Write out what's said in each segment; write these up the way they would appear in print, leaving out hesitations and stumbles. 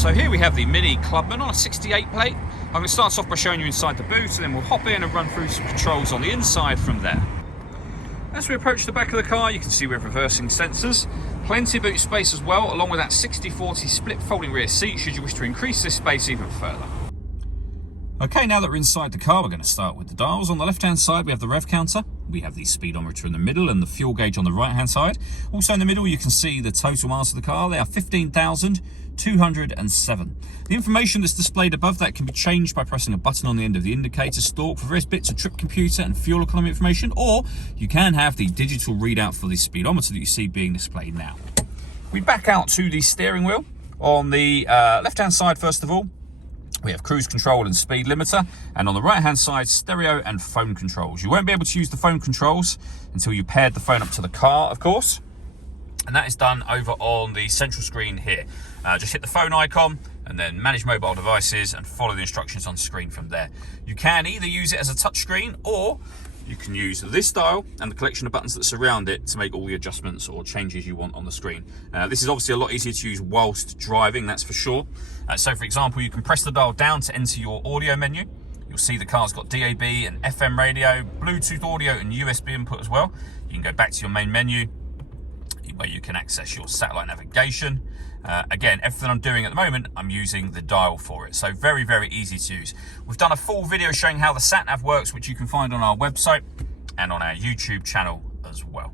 So here we have the Mini Clubman on a 68 plate. I'm going to start off by showing you inside the boot, and then we'll hop in and run through some controls on the inside from there. As we approach the back of the car, you can see we have reversing sensors, plenty of boot space as well, along with that 60/40 split folding rear seat should you wish to increase this space even further. Okay, now that we're inside the car, we're going to start with the dials. On the left-hand side, we have the rev counter. We have the speedometer in the middle and the fuel gauge on the right-hand side. Also in the middle, you can see the total miles of the car. They are 15,207. The information that's displayed above that can be changed by pressing a button on the end of the indicator stalk for various bits of trip computer and fuel economy information, or you can have the digital readout for the speedometer that you see being displayed now. We back out to the steering wheel. On the left-hand side, first of all, we have cruise control and speed limiter, and on the right hand side, stereo and phone controls. You won't be able to use the phone controls until you paired the phone up to the car, of course, and that is done over on the central screen here. Just hit the phone icon and then manage mobile devices and follow the instructions on screen from there. You can either use it as a touch screen, or you can use this dial and the collection of buttons that surround it to make all the adjustments or changes you want on the screen. This is obviously a lot easier to use whilst driving, that's for sure. So for example, you can press the dial down to enter your audio menu. You'll see the car's got DAB and FM radio, Bluetooth audio and USB input as well. You can go back to your main menu where you can access your satellite navigation. Again, everything I'm doing at the moment, I'm using the dial for it. So very, very easy to use. We've done a full video showing how the sat-nav works, which you can find on our website and on our YouTube channel as well.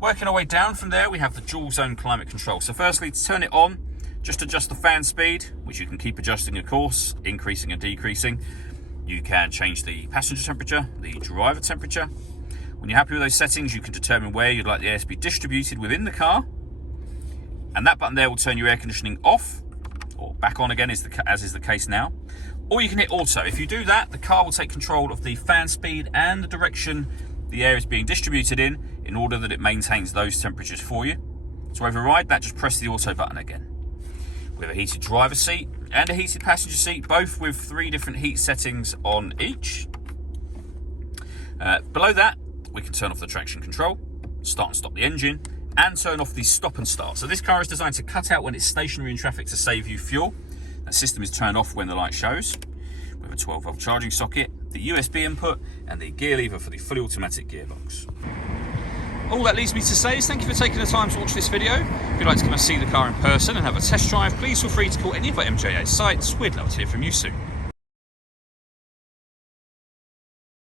Working our way down from there, we have the dual zone climate control. So firstly, to turn it on, just adjust the fan speed, which you can keep adjusting, of course, increasing and decreasing. You can change the passenger temperature, the driver temperature. When you're happy with those settings, you can determine where you'd like the air to be distributed within the car. And that button there will turn your air conditioning off, or back on again, as is the case now. Or you can hit auto. If you do that, the car will take control of the fan speed and the direction the air is being distributed in order that it maintains those temperatures for you. To override that, just press the auto button again. We have a heated driver seat and a heated passenger seat, both with 3 different heat settings on each. Below that, we can turn off the traction control, start and stop the engine, and turn off the stop and start. So this car is designed to cut out when it's stationary in traffic to save you fuel. That system is turned off when the light shows. We have a 12-volt charging socket, the USB input, and the gear lever for the fully automatic gearbox. All that leaves me to say is thank you for taking the time to watch this video. If you'd like to come and see the car in person and have a test drive, please feel free to call any of our MJA sites. We'd love to hear from you soon.